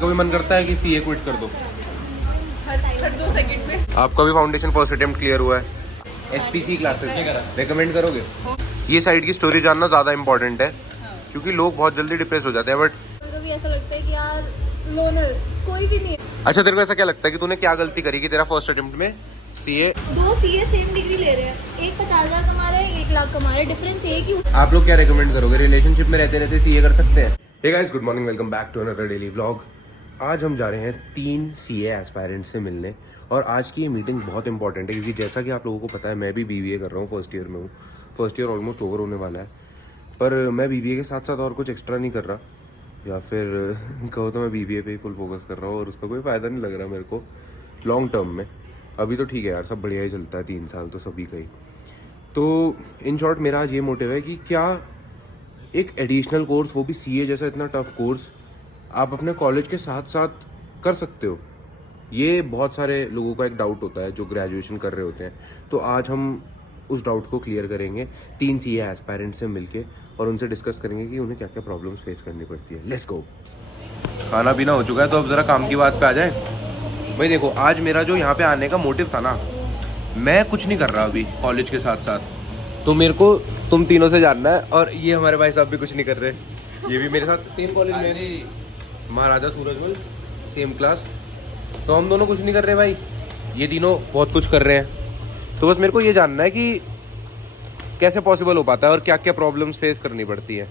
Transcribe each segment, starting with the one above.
कभी मन करता है कि सीए क्विट कर दो? हर 2 सेकंड में। आपका भी फाउंडेशन फर्स्ट अटेम्प्ट क्लियर हुआ है। एसपीसी क्लासेस रेकमेंड करोगे? ये साइड की स्टोरी जानना ज़्यादा इंपॉर्टेंट है क्योंकि लोग बहुत जल्दी डिप्रेस हो जाते हैं। बट कभी ऐसा लगता है कि यार लोनर कोई भी नहीं है। अच्छा, तेरे को ऐसा क्या लगता है कि तूने क्या गलती करी कि तेरा फर्स्ट अटेम्प्ट में सीए? 2 सीए सेम डिग्री ले रहे हैं, एक 50,000 कमा रहा है, 1 लाख कमा रहा है, डिफरेंस एक ही। आप लोग क्या रेकमेंड करोगे? रिलेशनशिप में रहते रहते सीए कर सकते हैं? Hey guys, good morning, welcome back to another daily vlog. आज हम जा रहे हैं 3 सीए एस्पायरेंट्स से मिलने और आज की ये मीटिंग बहुत इंपॉर्टेंट है क्योंकि जैसा कि आप लोगों को पता है मैं भी बीबीए कर रहा हूँ, फर्स्ट ईयर में हूँ। फर्स्ट ईयर ऑलमोस्ट ओवर होने वाला है, पर मैं बीबीए के साथ साथ और कुछ एक्स्ट्रा नहीं कर रहा, या फिर कहो तो मैं बीबीए पे ही फुल फोकस कर रहा हूँ और उसका कोई फ़ायदा नहीं लग रहा मेरे को लॉन्ग टर्म में। अभी तो ठीक है यार, सब बढ़िया ही चलता है, 3 साल तो सभी का ही। तो इन शॉर्ट मेरा आज ये मोटिव है कि क्या एक एडिशनल कोर्स, वो भी सीए जैसा इतना टफ कोर्स, आप अपने कॉलेज के साथ साथ कर सकते हो। ये बहुत सारे लोगों का एक डाउट होता है जो ग्रेजुएशन कर रहे होते हैं। तो आज हम उस डाउट को क्लियर करेंगे 3 सीए एस्पायरेंट्स से मिलके और उनसे डिस्कस करेंगे कि उन्हें क्या क्या प्रॉब्लम्स फेस करनी पड़ती है। Let's go. खाना पीना हो चुका है तो अब ज़रा काम की बात पे आ जाए। भाई देखो, आज मेरा जो यहाँ पे आने का मोटिव था ना, मैं कुछ नहीं कर रहा अभी कॉलेज के साथ साथ, तो मेरे को तुम तीनों से जानना है। और ये हमारे भाई साहब भी कुछ नहीं कर रहे, ये भी मेरे साथ सेम कॉलेज में, महाराजा सूरजमल, सेम क्लास। तो हम दोनों कुछ नहीं कर रहे भाई, ये तीनों बहुत कुछ कर रहे हैं। तो बस मेरे को ये जानना है कि कैसे पॉसिबल हो पाता है और क्या क्या प्रॉब्लम्स फेस करनी पड़ती है।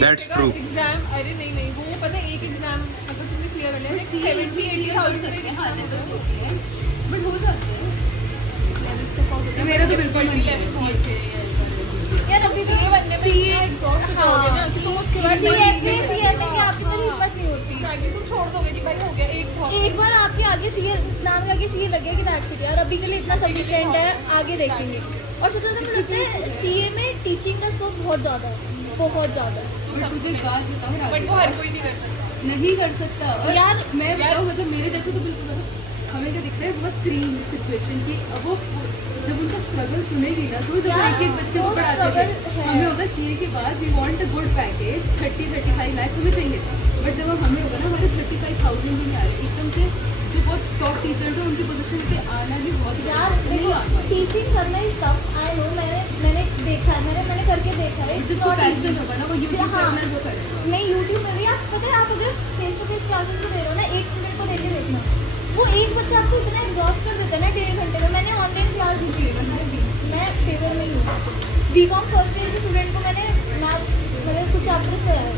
That's true. एग्जाम, अरे नहीं वो पता है, एक एग्जाम अगर तुमने क्लियर कर लिया 70-80,000 बट हो जाते हैं। मेरा तो बिल्कुल नहीं है यार। अभी तो ये बनने में एग्जॉस्ट हो जाओगे ना, तो उसके बाद सीए में क्या आपकी तरह हिम्मत नहीं होती ताकि तुम छोड़ दोगे कि भाई हो गया एक बार आपके आगे सीए नाम के आगे सीए लगे कि दैट्स इट यार, अभी के लिए इतना सफिशिएंट है, आगे देखेंगे। और सबसे ज़्यादा मुझे लगता है सीए में टीचिंग का स्कोप बहुत ज़्यादा है, बहुत ज़्यादा। बट तुझे एक बात बताओ, बट वो हर कोई नहीं कर सकता और यार। मैं बताऊँ, मतलब मेरे जैसे तो बिल्कुल, मतलब हमें क्या दिखता है बहुत क्रीम सिचुएशन की। अब वो जब उनका स्ट्रगल सुनेगी ना, तो जब एक एक बच्चे को पढ़ाते हैं, हमें होगा सीए के बाद we want a good package, 30-35 lakh हमें चाहिए। बट जब हमें होगा ना, हमारे 35,000 भी नहीं आ रहे एकदम से। जो बहुत टॉप टीचर्स हैं उनकी पोजीशन पे आना भी बहुत यार नहीं आता। टीचिंग करना ही टफ, आई नो, मैंने देखा है, मैंने करके देखा है। जिसको पैशन होगा ना वो यूट्यूब पे अपना वो करेगा। नहीं, यूट्यूब में भी आप पता है, आप अगर फेस टू फेस क्लासेस में दे रहे हो ना, एक स्टूडेंट को लेके देखना, वो एक बच्चा आपको इतना एग्जॉस्ट कर देता है ना 1.5 घंटे में। मैंने ऑनलाइन क्लास दी थी, मैं फेवर में ही हूँ। बीकॉम फर्स्ट ईयर के स्टूडेंट को मैंने कुछ चैप्टर्स पढ़ाए,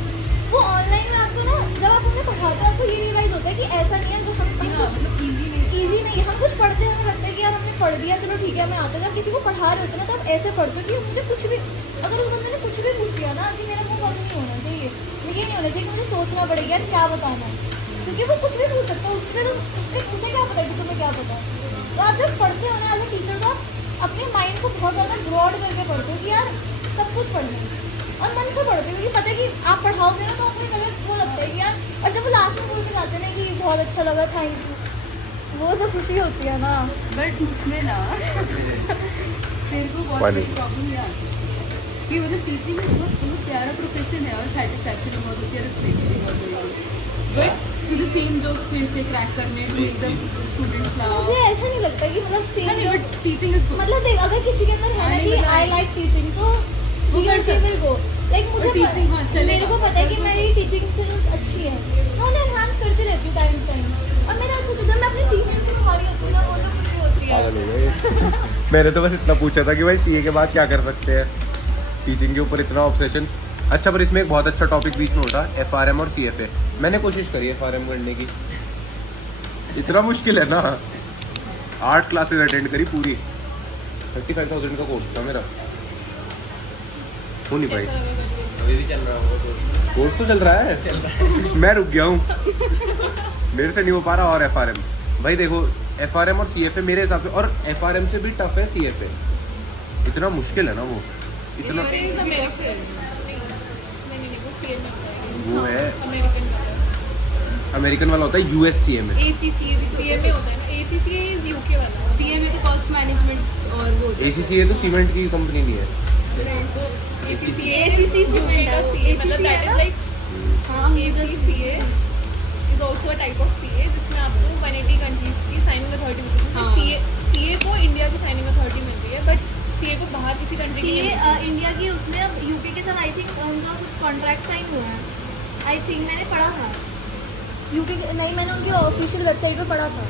वो ऑनलाइन में आपको ना, जब आप उन्हें पढ़ाते हैं आपको ये रियलाइज होता है कि ऐसा नहीं है जो हम मतलब ईजी नहीं। हम कुछ पढ़ते हैं, हमें लगता है कि यार हमने पढ़ दिया, चलो ठीक है हमें आता है। जब किसी को पढ़ा रहे होते ना, तो आप ऐसे पढ़ते हो कि मुझे कुछ भी, अगर उस बंदे ने कुछ भी पूछ लिया ना कि मेरा मुँह बंद नहीं होना चाहिए, ये नहीं होना चाहिए कि मुझे सोचना पड़ेगा यार क्या बताना है, क्योंकि वो कुछ भी पूछ सकता है। उसे क्या पता है कि तुम्हें क्या पता है। तो आप जब पढ़ते हो ना एज अ टीचर, तो आप अपने माइंड को बहुत ज़्यादा ब्रॉड करके पढ़ते हो कि यार सब कुछ पढ़ना है, और मन से पढ़ते हो क्योंकि पता है कि आप पढ़ाओगे ना तो आपको एक अलग वो लगता है कि यार। और जब वो लास्ट में बोल के जाते हैं ना कि बहुत अच्छा लगा, थैंक यू, वो तो खुशी होती है ना। बट उसमें ना तेरे को बहुत बड़ी प्रॉब्लम ये आ सकती है कि मतलब टीचिंग में बहुत प्यारा प्रोफेशन है और सेटिस्फैक्शन बहुत होती है, रिस्पेक्ट भी बहुत होती है। बट तुझे सेम जोक्स फिर से क्रैक करने टू एकदम स्टूडेंट्स लाओ, मुझे ऐसा नहीं लगता कि मतलब सेम, बट टीचिंग इज मतलब देख, अगर किसी के अंदर है ना कि आई लाइक टीचिंग, तो वो कर सकते हो। लाइक मुझे टीचिंग, हाँ चलेगा, मेरे को पता है कि मेरी टीचिंग से अच्छी है, मैं उन्हें एनहांस करती रहती हूँ टाइम टू टाइम। और मेरा अच्छा, जब मैं अपने सीनियर को पढ़ा रही होती हूँ ना, वो सब खुशी होती है। मैंने तो बस इतना पूछा था कि भाई सीए के बाद क्या कर सकते हैं, टीचिंग के ऊपर इतना ऑब्सेशन। अच्छा, पर इसमें एक बहुत अच्छा टॉपिक बीच में उठा, एफआरएम और सीएफए। मैंने कोशिश करी एफआरएम करने की, इतना मुश्किल है ना। 8 क्लासेस अटेंड करी पूरी, 35,000 का कोर्स था मेरा, हो नहीं पाई। अभी भी चल रहा है कोर्स तो चल रहा है, मैं रुक गया हूँ, मेरे से नहीं हो पा रहा। और एफआरएम, भाई देखो, एफआरएम और सीएफए मेरे हिसाब से, और एफआरएम से भी टफ है सीएफए, इतना मुश्किल है ना वो, इतना वो है। अमेरिकन वाला होता है, यूएससीए में। एसीसीए भी तो सीए में होता है ना, एसीसीए इज यूके वाला। सीए में तो कॉस्ट मैनेजमेंट और वो एसीसीए तो सीमेंट की कंपनी नहीं है। ACC student है वो, ACC है ना? हाँ, ACCA is also a type of CA जिसमें आपको 180 कंट्रीज की साइनिंग अथॉरिटी मिलती है। हाँ। CA को इंडिया की साइनिंग अथॉरिटी मिलती है, बट CA को बाहर किसी कंट्री की CA नहीं इंडिया की उसने अब यूके के साथ आई थिंक उनका कुछ कॉन्ट्रैक्ट साइन हुआ है, आई थिंक मैंने पढ़ा था यूके नहीं, मैंने उनकी ऑफिशियल वेबसाइट पे पढ़ा था।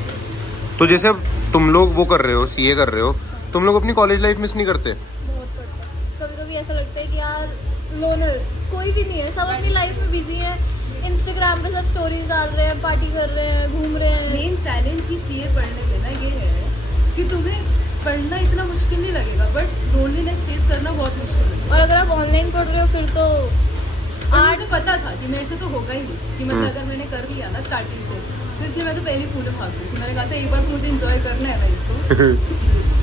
तो जैसे अब तुम लोग वो कर रहे हो, सीए कर रहे हो, तुम लोग अपनी कॉलेज लाइफ मिस नहीं करते? बहुत पढ़ता है, कभी कभी ऐसा लगता है कि यार लोनर कोई भी नहीं है, सब अपनी लाइफ में बिजी है, इंस्टाग्राम पे सब स्टोरीज डाल रहे हैं, पार्टी कर रहे हैं, घूम रहे हैं। मेन चैलेंज ही सीए पढ़ने में ना ये है कि तुम्हें पढ़ना इतना मुश्किल नहीं लगेगा, बट लोनलीनेस फेस करना बहुत मुश्किल है। और अगर आप ऑनलाइन पढ़ रहे हो फिर तो और मुझे पता था कि मेरे से तो होगा ही नहीं कि मतलब अगर मैंने कर लिया ना स्टार्टिंग से, तो इसलिए मैं तो पहले फूले भाग गई थी। मैंने कहा था एक बार तो मुझे एंजॉय करना है भाई, तो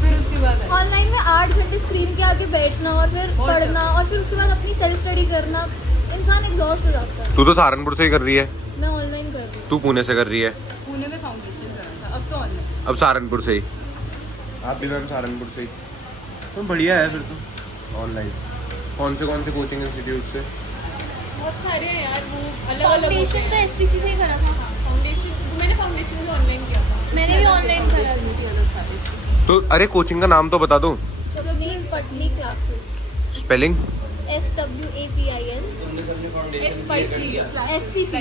फिर उसके बाद आई। ऑनलाइन में 8 घंटे स्क्रीन के आगे बैठना और फिर बहुत पढ़ना और फिर उसके बाद अपनी सेल्फ स्टडी करना, इंसान एग्जॉस्ट हो जाता है। तू तो सहारनपुर से ही कर रही है, मैं ऑनलाइन कर रही हूँ। तू पुणे से कर रही है, पुणे में फाउंडेशन करा था, अब तो ऑनलाइन। अब सहारनपुर से ही। आप भी मैम सहारनपुर से ही, तो बढ़िया है फिर तो ऑनलाइन। कौन से कोचिंग इंस्टीट्यूट से? बहुत सारे हैं यार, वो अलग अलग फाउंडेशन तो SPC से ही करा था। फाउंडेशन मैंने फाउंडेशन भी ऑनलाइन किया था। मैंने भी ऑनलाइन करा फाउंडेशन में भी अलग था SPC। तो अरे कोचिंग का नाम तो बता दो, Swapnil Patni classes, spelling. SWAPIL तुमने सबने foundation SPC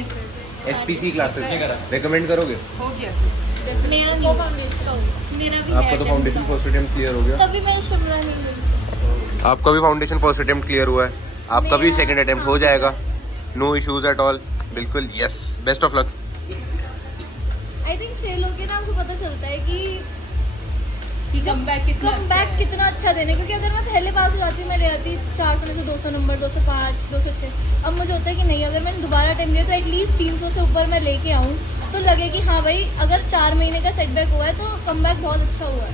SPC classes recommend करोगे? हो गया मेरा वो नहीं, फाउंडेशन मेरा भी आपका है तो फाउंडेशन फर्स्ट अटेम्प्ट क्लियर हो गया, तभी मैं शिमला नहीं गई। आपका भी फाउंडेशन फर्स्ट अटेम्प्ट क्लियर हुआ है, आपका भी सेकंड अटेम्प्ट हो जाएगा, नो इश्यूज एट ऑल, बिल्कुल। Yes, best of luck. I think fail होके ना आपको पता चलता है कि कमबैक कितना अच्छा कमबैक है। कितना अच्छा देने, क्योंकि अगर मैं पहले पास हो जाती मैं ले आती 400 में से 200 नंबर, 205, 206। अब मुझे होता है कि नहीं, अगर मैंने दोबारा अटेम्प्ट दिया तो एटलीस्ट 300 से ऊपर मैं लेके आऊँ, तो लगे कि हाँ भाई अगर 4 महीने का सेटबैक हुआ है तो कमबैक बहुत अच्छा हुआ है।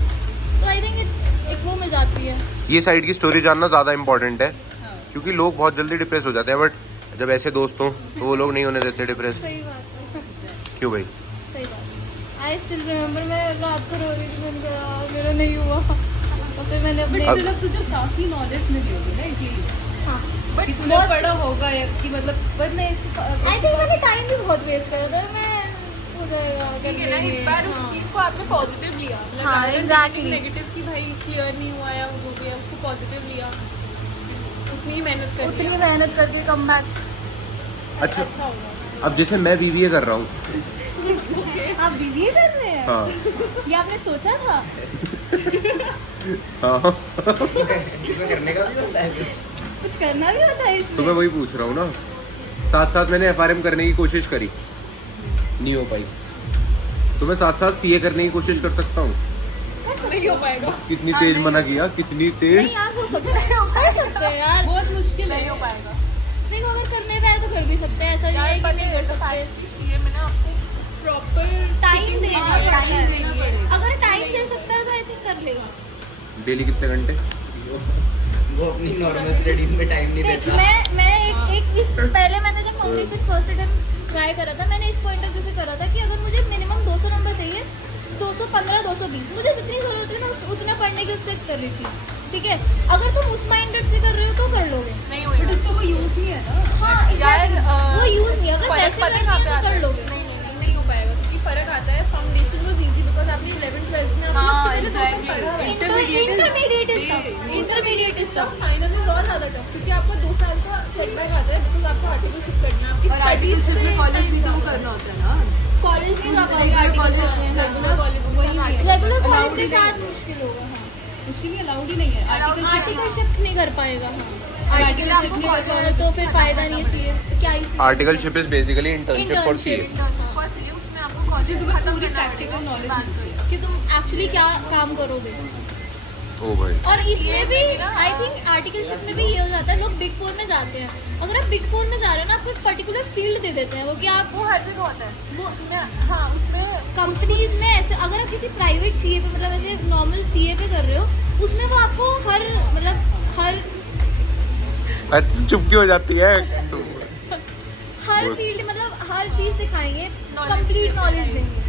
तो आई थिंक इट्स एक वो मिल जाती है। ये साइड की स्टोरी जानना ज़्यादा इंपॉर्टेंट है, हाँ। क्योंकि लोग बहुत जल्दी डिप्रेस हो जाते हैं, बट जब ऐसे दोस्त हों तो वो लोग नहीं होने देते डिप्रेस। सही बात है, क्यों भाई? सही बात है। आई स्टिल रिमेम्बर, मैं रात को रो रही थी, मैंने कहा यार मेरा नहीं हुआ, और फिर मैंने बट अपने स्टिल अब तुझे काफी नॉलेज मिली होगी ना एटलीस्ट, हाँ कि तूने पढ़ा होगा या कि मतलब, पर मैं आई थिंक मैंने टाइम भी बहुत वेस्ट करा था, मैं हो जाएगा ठीक है ना, इस बार उस चीज को आपने पॉजिटिव लिया, मतलब हाँ, exactly. नेगेटिव कि भाई क्लियर नहीं हुआ या हो गया, उसको पॉजिटिव लिया, उतनी मेहनत कर उतनी मेहनत करके कमबैक। अच्छा, अच्छा होगा। अब जैसे मैं BBA कर रहा हूँ, आप बीबीए कर रहे हैं? हाँ ये आपने सोचा था? हाँ, इसमें करने का भी होता है कुछ। कुछ करना भी होता है इसमें? तो मैं वही पूछ रहा हूँ ना, साथ साथ मैंने FRM करने की कोशिश करी, नहीं हो पाई, तो मैं साथ साथ CA करने की कोशिश कर सकता हूँ। नहीं हो पाएगा, कितनी तेज मना किया, कितनी नहीं तेज। यार, हो सकता है, कर सकते हैं यार। बहुत मुश्किल नहीं है। हो पाएगा देखो अगर करने पे आए तो कर भी सकते हैं, ऐसा नहीं है कि नहीं कर सकते। ये मैंने आपको प्रॉपर टाइम देना हाँ, पड़ता time है। देना पड़ेगा। अगर टाइम दे सकता है तो आई थिंक कर लेगा। डेली कितने घंटे? वो अपनी नॉर्मल स्टडीज में टाइम नहीं देख, देता। मैं एक इस पहले मैंने जब फाउंडेशन फर्स्ट अटेम्प्ट ट्राई करा था, मैंने इस पॉइंट ऑफ व्यू से करा था कि अगर मुझे मिनिमम 200 नंबर चाहिए, 215, 220, मुझे जितनी जरूरत है ना उतने पढ़ने की उससे कर रही थी, ठीक है। अगर तुम उस माइंडेड से कर रहे हो तो कर लोगे। नहीं बट होगा उसका वो यूज नहीं है ना। हाँ यार, exactly, वो यूज नहीं, अगर फर्क वैसे पता करनी कहाँ है पे तो आता कर है? लोगे। नहीं हो पाएगा, क्योंकि फर्क आता है। फाउंडेशन वाज इजी बिकॉज आपने 11th 12th में हाँ, आपने exactly. Intermediate is tough, Intermediate intermediate is tough. Final में और ज़्यादा टफ, क्योंकि आपको 2 साल का सेटबैक आता है, बिकॉज आपको आर्टिकलशिप करना है, आपकी और आर्टिकलशिप में कॉलेज भी तो वो करना होता है ना। कॉलेज नहीं जा पाएगा रेगुलर कॉलेज आर्टिकलशिप वही है। रेगुलर कॉलेज Allowed के ही साथ नहीं है। मुश्किल होगा। हाँ, मुश्किल नहीं, अलाउड ही नहीं है आर्टिकलशिप। आर्टिकलशिप नहीं कर पाएगा। हाँ, आर्टिकलशिप नहीं कर पाएगा तो फिर फायदा नहीं है सीए क्या ही articleship is basically internship for CA। उसमें आपको उसमें कॉलेज तुम्हें पूरी प्रैक्टिकल नॉलेज मिलती है। कि तुम एक्चुअली क्या काम करोगे। ओ भाई, और इसमें भी आई थिंक आर्टिकलशिप में भी ये हो जाता है, लोग बिग 4 में जाते हैं। अगर आप बिग 4 में जा रहे हो ना, आपको एक पर्टिकुलर फील्ड दे देते हैं वो, कि आप वो हर जगह होता है वो उसमें। हाँ, उसमें कंपनीज में ऐसे, अगर आप किसी प्राइवेट सीए पे मतलब ऐसे नॉर्मल सीए पे कर रहे हो, उसमें वो आपको हर चुपकी हो जाती है। फील्ड मतलब हर चीज़ सिखाएंगे, कंप्लीट नॉलेज देंगे।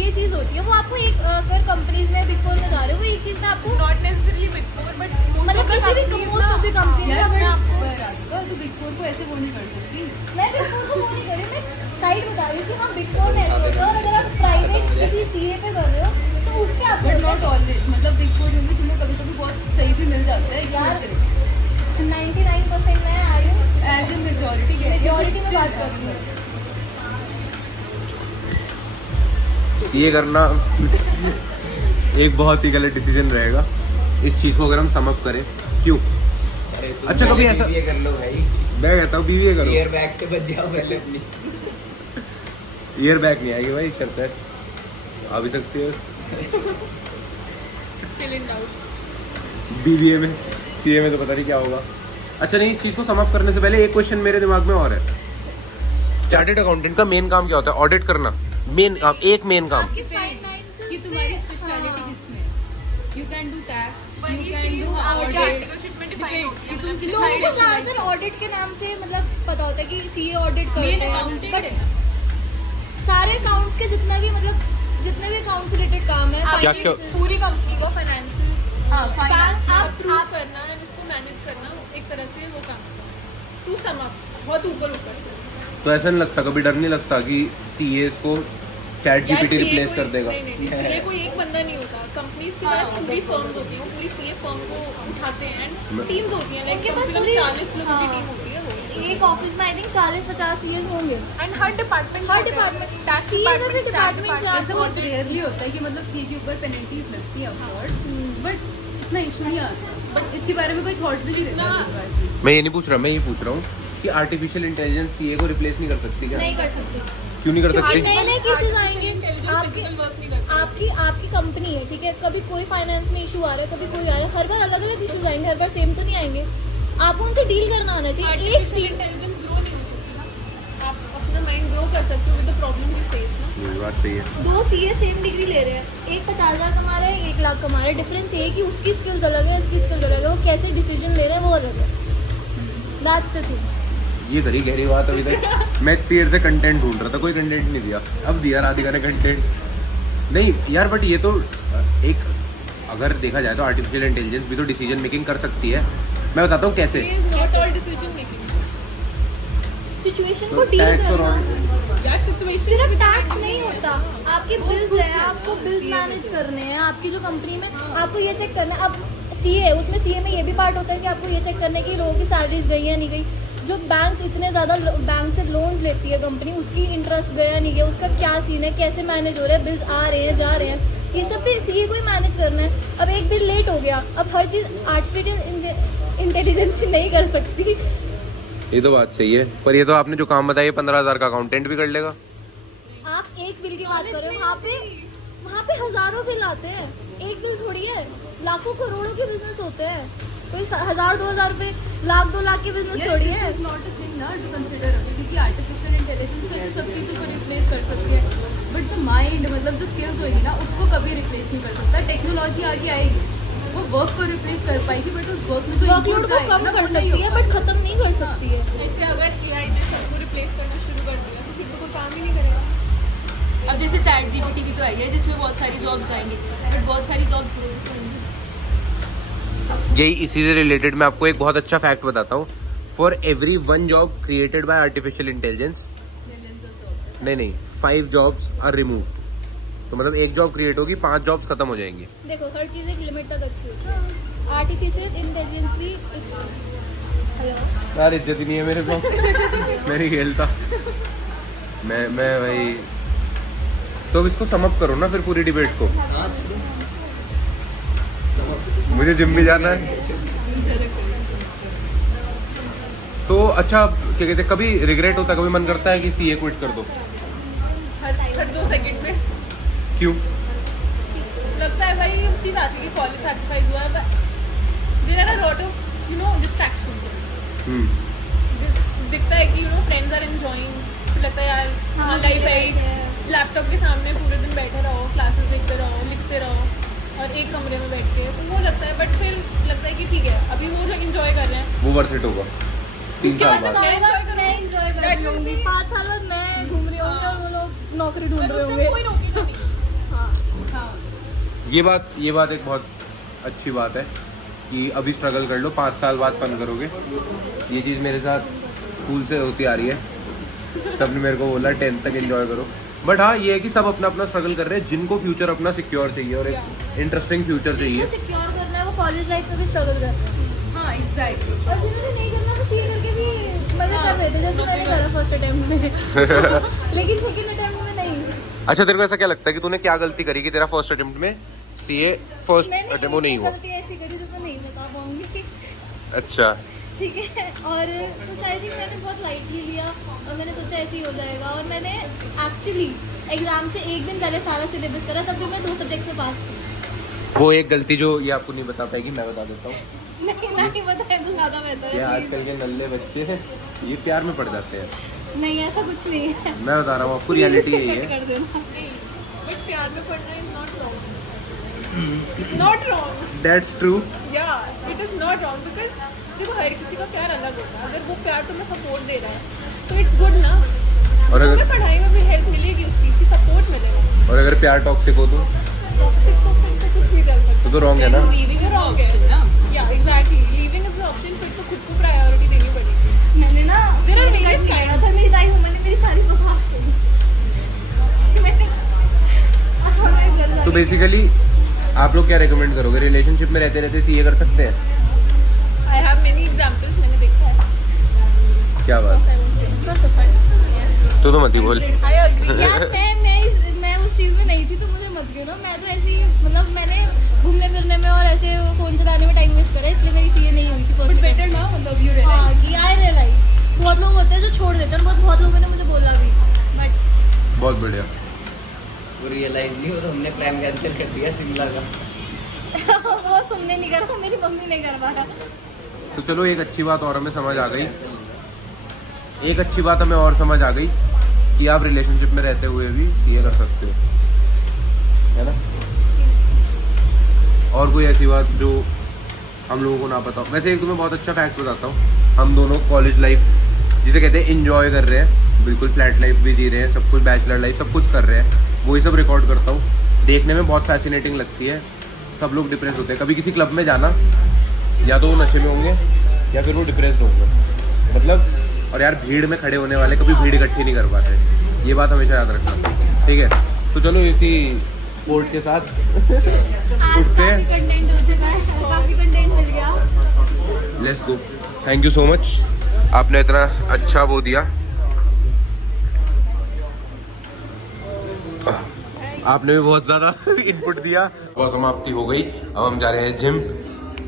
ये चीज़ होती है वो आपको एक, अगर कंपनीज में बिग 4 में जा रहे हो, वो एक चीज़ में आपको नॉट नेसेसरली बिग 4 बट मतलब किसी भी मोस्ट ऑफ द कंपनी यार, अगर आपको फोर को ऐसे वो नहीं कर सकती। मैं बिग फोर को वो नहीं कर रही, मैं साइड बता रही हूँ कि हाँ बिग फोर में ऐसे होता है, और अगर आप प्राइवेट किसी सीए पे कर रहे हो तो उसके आप बट नॉट ऑलवेज, मतलब बिग फोर में भी तुम्हें कभी कभी बहुत सही भी मिल जाता है। यार 99% मैं आई हूँ, एज ए मेजोरिटी मेजोरिटी में बात कर रही हूँ। सीए करना एक बहुत ही गलत डिसीजन रहेगा इस चीज़ को अगर हम सम अप करें। क्यों? अच्छा, कभी ऐसा- बीबीए कर लो भाई, मैं कहता हूँ बीवीए करो। ईयर बैग से बच जाओ पहले अपनी। ईयर बैक नहीं आएगी भाई, करता है आ भी सकती है Still in doubt. बीबीए में। सीए में तो पता नहीं क्या होगा। अच्छा नहीं, इस चीज़ को सम अप करने से पहले एक क्वेश्चन मेरे दिमाग में और है। चार्टेड अकाउंटेंट का मेन काम क्या होता है? ऑडिट करना। मेन एक मेन काम। आपके फाइनेंसेस कि तुम्हारी स्पेशलिटी किसमें है। You can do tax, But you ये कैन चीज़ डू आपके ऑडिट, articleship में define होती कि है। तुम किस लोगों साइड को ज्यादातर ऑडिट के नाम से मतलब पता होता है कि सीए ऑडिट मेन करते हैं, अकाउंटेंट बट है। सारे अकाउंट्स के जितना भी मतलब जितने भी अकाउंट से रिलेटेड काम है, क्या- क्या- पूरी कंपनी को फाइनेंस हाँ, फाइनेंस में अप्रूव करना है, इसको मैनेज करना, एक तरह से वो काम टू सम अप बहुत ऊपर ऊपर से। तो ऐसा नहीं लगता, कभी डर नहीं लगता कि सीएस को चैट जीपीटी यार, रिप्लेस CA कर देगा? नहीं नहीं CA कोई एक बंदा नहीं होता, कंपनीज के पास पूरी फर्म्स होती हैं, वो पूरी सीए फर्म को उठाते हैं एंड टीम्स होती हैं, लाइक उनके कम पास से कम पूरी 40 लोगों की हाँ, टीम होती है वो। एक ऑफिस में आई थिंक 40-50 सीएस होंगे। And her department her department CA का भी डिपार्टमेंट ऐसा बहुत रेयरली होता है कि मतलब सी के ऊपर पेनल्टीज लगती है ऑफकोर्स, बट इतना इशू नहीं आता। बट इसके बारे में कोई थॉट भी नहीं रहता। मैं ये नहीं पूछ रहा, मैं ये पूछ रहा हूँ कि आर्टिफिशियल इंटेलिजेंस सीए को रिप्लेस नहीं कर सकती क्या? नहीं कर सकते, क्यों नहीं कर क्योंकि सकती? नए नए केसेस आएंगे। फिजिकल वर्क नहीं करता। आपकी कंपनी है, ठीक है, कभी कोई फाइनेंस में इशू आ रहा है, कभी कोई आ रहा है, हर बार अलग अलग इशूज आएंगे, हर बार सेम तो नहीं आएंगे। आपको उनसे डील करना आना चाहिए। एक आर्टिफिशियल इंटेलिजेंस ग्रो नहीं हो सकती ना, आप अपना माइंड ग्रो कर सकते हो with the problem you face ना। ये बात सही है। दो सीए सेम डिग्री ले रहे हैं, एक 50,000 कमा रहा है, 1 लाख कमा रहा है, डिफरेंस ये है कि उसकी स्किल्स अलग है, उसकी स्किल्स अलग है, वो कैसे डिसीजन ले रहे हैं वो अलग है। That's the thing. ये गहरी गहरी बात अभी तक मैं देर से कंटेंट ढूंढ रहा था, कोई कंटेंट नहीं दिया, अब दिया राधिका ने कंटेंट। नहीं यार, बट ये तो एक अगर देखा जाए तो आर्टिफिशियल इंटेलिजेंस भी तो डिसीजन मेकिंग कर सकती है। मैं बताता हूँ कैसे। Is not all decision making. Situation तो को डील टैक्स और करना, यार सिचुएशन सिर्फ टैक्स नहीं होता, आपके बहुत बिल्स कुछ है, है आपको ना, बिल्स CA मैनेज करने हैं, आपकी जो कंपनी में आपको ये चेक करना है। अब सीए है, उसमें सीए में ये भी पार्ट होता है कि आपको ये चेक करना है कि लोगों की सैलरीज गई या नहीं गई। जो बैंक्स इतने ज़्यादा बैंक से लोन्स लेती है कंपनी, उसकी इंटरेस्ट गया नहीं गया, उसका क्या सीन है, कैसे मैनेज हो रहा है, बिल्स आ रहे हैं जा रहे हैं, ये सब भी सीए को ही मैनेज करना है। अब एक बिल लेट हो गया, अब हर चीज़ आर्टिफिशियल इंटेलिजेंस नहीं कर सकती। ये तो बात सही है, पर ये तो आपने जो काम बताया 15,000 का अकाउंटेंट भी कर लेगा। आप एक बिल की बात कर रहे हो, वहाँ पे हज़ारों बिल आते हैं, एक बिल थोड़ी है, लाखों करोड़ों के बिजनेस होते हैं, कोई 1,000-2,000 रुपये, लाख 2 लाख के बिजनेस थोड़ी है। This is not a thing ना टू कंसीडर, क्योंकि आर्टिफिशियल इंटेलिजेंस तो ऐसे सब चीज़ों को रिप्लेस कर सकती है, बट द माइंड मतलब जो स्किल्स होगी ना उसको कभी रिप्लेस नहीं कर सकता। टेक्नोलॉजी आगे आएगी, वो वर्क को रिप्लेस कर पाएगी, बट उस वर्क में जो वर्कलोड inputs को आएंगे कम ना, कर वो नहीं सकती हो है, बट पाएगा। ख़त्म नहीं कर सकती है। ऐसे अगर एआई ने सबको रिप्लेस करना शुरू कर दिया तो फिर तो कोई काम ही नहीं करेगा। अब जैसे चैट जीपीटी भी तो आई है जिसमें बहुत सारी जॉब्स आएंगी, बट बहुत सारी जॉब्स ग्रो नहीं करेंगी। यही इसी से रिलेटेड मैं आपको एक बहुत अच्छा फैक्ट बताता हूँ। For every 1 job created by artificial intelligence, millions of jobs. नहीं 5 जॉब्स आर रिमूव्ड। तो मतलब एक जॉब क्रिएट होगी, 5 जॉब्स खत्म हो जाएंगी। देखो, हर चीज़ एक लिमिट तक अच्छी होती है। आर्टिफिशियल इंटेलिजेंस भी हेलो यार इज्जत ही नहीं है मेरे को मैं नहीं खेलता। मैं भाई, तो अब इसको समअप करो ना फिर पूरी डिबेट को। मुझे जिम भी जाना है। तो अच्छा, क्या कहते हैं, कभी रिग्रेट होता है, कभी मन करता है कि सीए क्विट कर दो? हर 2 सेकंड में क्यों? लगता है भाई ये चीज़ आती है कि कॉलेज सैक्रिफाइस हुआ है, there are a lot of distraction. दिखता है कि फ्रेंड्स आर एंजॉयिंग, फिर लगता है यार हाँ लाइफ है, लैपटॉप के सामने पूरे दिन बैठे रहो, क्लासेस देखते रहो, लिखते रहो और एक कमरे में बैठ के, तो वो लगता है। बट फिर लगता है कि ठीक है, अभी वो जो एंजॉय कर रहे हैं वो वर्थ इट होगा 3 साल बाद। मैं एंजॉय कर रही होंगी, 5 साल बाद मैं घूम रही होंगी और वो लोग नौकरी ढूंढ रहे होंगे। कोई रोकेगा नहीं। हाँ, ये बात एक बहुत अच्छी बात है कि अभी स्ट्रगल कर लो, 5 साल बाद फन करोगे। ये चीज़ मेरे साथ स्कूल से होती आ रही है, सबने मेरे को बोला 10th तक एंजॉय करो। बट हाँ ये है कि सब अपना अपना स्ट्रगल कर रहे हैं, जिनको फ्यूचर अपना सिक्योर चाहिए और एक इंटरेस्टिंग फ्यूचर जो चाहिए। सिक्योर करना है वो कॉलेज लाइफ में भी स्ट्रगल कर रहे हैं, हाँ एग्जैक्टली। और जिन्होंने नहीं करना वो सीए करके भी मजे कर रहे थे, जैसे मैंने करा फर्स्ट अटेम्प्ट में लेकिन सेकंड अटेम्प्ट में नहीं। अच्छा तेरे को ऐसा क्या लगता है कि तूने क्या गलती करी कि तेरा फर्स्ट अटेम्प्ट में सीए फर्स्ट मैंने अटेम्प्ट वो नहीं हुआ? गलती ऐसी करी जो मैं नहीं बता पाऊंगी, अच्छा ठीक है। और तो आई थिंक मैंने बहुत लाइटली लिया और मैंने सोचा ऐसे ही हो जाएगा, और मैंने एक्चुअली एग्जाम से एक दिन पहले सारा सिलेबस करा, तब भी मैं 2 सब्जेक्ट्स में पास थी। वो एक गलती जो ये आपको नहीं बता पाएगी, मैं बता देता हूँ। नहीं बताए तो ज़्यादा बेहतर ये है। आजकल के नल्ले बच्चे हैं, ये प्यार में पड़ जाते हैं। नहीं ऐसा कुछ नहीं है, मैं बता रहा हूँ आपको, रियलिटी यही है। कर देना। बट प्यार में पढ़ना is not wrong, not wrong. That's true. Yeah it is not wrong because देखो हर किसी का प्यार अलग होता है। अगर वो प्यार तुम्हें सपोर्ट दे रहा है तो इट्स गुड ना। और तुम्हें अगर पढ़ाई में भी हेल्प मिलेगी, उस चीज़ की सपोर्ट मिलेगा। और अगर प्यार टॉक्सिक हो तो टॉक्सिक तो फिर तो कुछ नहीं कर सकते। तो रॉन्ग है ना। लीविंग इज Wrong है। ऑप्शन ना। या exactly, leaving is the option. फिर तो खुद को प्रायोरिटी देनी पड़ेगी। मैंने ना There are मेरी various गाइड kinds. था, मेरी दाई हूँ, मैंने मेरी सारी बकवास सुनी। मैंने अब मैं घर तो जाके- बेसिकली आप लोग क्या रेकमेंड करोगे? रिलेशनशिप में रहते रहते सीए कर सकते हैं? आई हैव मेनी एग्जांपल्स, मैंने देखा है। क्या बात, तो मत ही बोल। I agree. यार मैं उस चीज़ में नहीं थी तो मुझे मत क्यों ना। मैं तो ऐसे ही मतलब मैंने घूमने फिरने में और ऐसे फोन चलाने में टाइम वेस्ट करा, इसलिए मेरी सीए नहीं हुई थी बट फर्स्ट। बेटर ना मतलब यू हाँ रियलाइज। कि आई रियलाइज बहुत लोग होते हैं जो छोड़ देते हैं, बहुत लोगों ने मुझे बोला भी, बट बहुत बढ़िया। वो रियलाइज नहीं हो तो हमने प्लान कैंसिल कर दिया शिमला का। वो तुमने नहीं करा, मेरी मम्मी ने करवाया। तो चलो एक अच्छी बात और हमें समझ आ गई, एक अच्छी बात हमें और समझ आ गई कि आप रिलेशनशिप में रहते हुए भी सीए कर सकते हो, है ना। और कोई ऐसी बात जो हम लोगों को ना पता हो? वैसे एक तुम्हें बहुत अच्छा फैक्ट बताता हूँ, हम दोनों कॉलेज लाइफ जिसे कहते हैं इंजॉय कर रहे हैं, बिल्कुल फ्लैट लाइफ भी जी रहे हैं, सब कुछ बैचलर लाइफ सब कुछ कर रहे हैं, वही सब रिकॉर्ड करता हूँ। देखने में बहुत फैसिनेटिंग लगती है, सब लोग डिप्रेस होते हैं। कभी किसी क्लब में जाना, या तो वो नशे में होंगे या फिर वो डिप्रेस्ड होंगे, मतलब। और यार भीड़ में खड़े होने वाले कभी भीड़ इकट्ठी नहीं कर पाते, ये बात हमेशा याद रखना, ठीक है। तो चलो इसी कोट के साथ आज उठते काफी हैं, कंटेंट हो चुका है, काफी कंटेंट मिल गया। Let's go. Thank you so much, आपने इतना अच्छा वो दिया, आपने भी बहुत ज़्यादा इनपुट दिया। बहुत समाप्ति हो गई, अब हम जा रहे हैं जिम।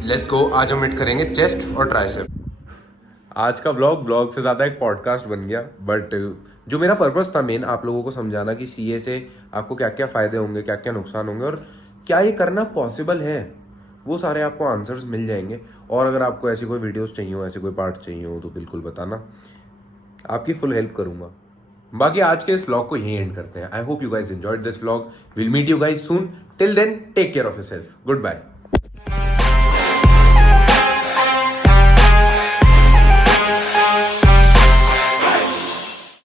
Let's go. आज हम हिट करेंगे चेस्ट और ट्राइसेप। आज का व्लॉग से ज़्यादा एक पॉडकास्ट बन गया, बट जो मेरा पर्पस था मेन, आप लोगों को समझाना कि सीए से आपको क्या क्या फ़ायदे होंगे, क्या क्या नुकसान होंगे और क्या ये करना पॉसिबल है, वो सारे आपको आंसर्स मिल जाएंगे। और अगर आपको ऐसी कोई वीडियोस चाहिए हो, ऐसे कोई पार्ट चाहिए हो तो बिल्कुल बताना, आपकी फुल हेल्प करूँगा। बाकी आज के इस व्लॉग को यहीं एंड करते हैं। I hope you guys enjoyed this vlog. Will meet you guys soon. Till then take care of yourself. Good bye.